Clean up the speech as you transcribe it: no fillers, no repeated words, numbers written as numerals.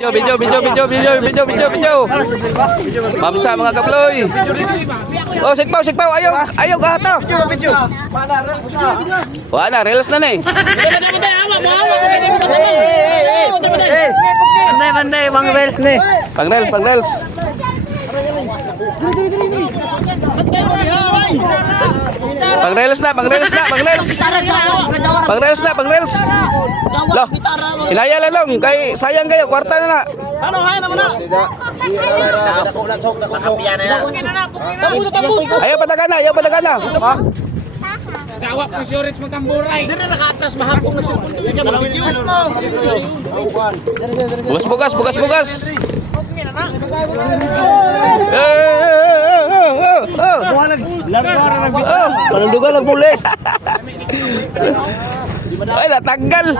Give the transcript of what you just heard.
Video. Mamsa mga kaploy. Oh, sigpaw. Ayaw gahata. Wala, reels na eh. Pandai, bang reels nih. Pang reels. Pang reels. Loh, ilaya lang dong, kay sayang kayo, kwarta na na. Ano kaya naman na? Ayaw patagan na. Tawag ko si Orange magtamburay. Dire naka-atras mahapong na cellphone. Bugas. Panundugan ng pulis. Ay, natanggal.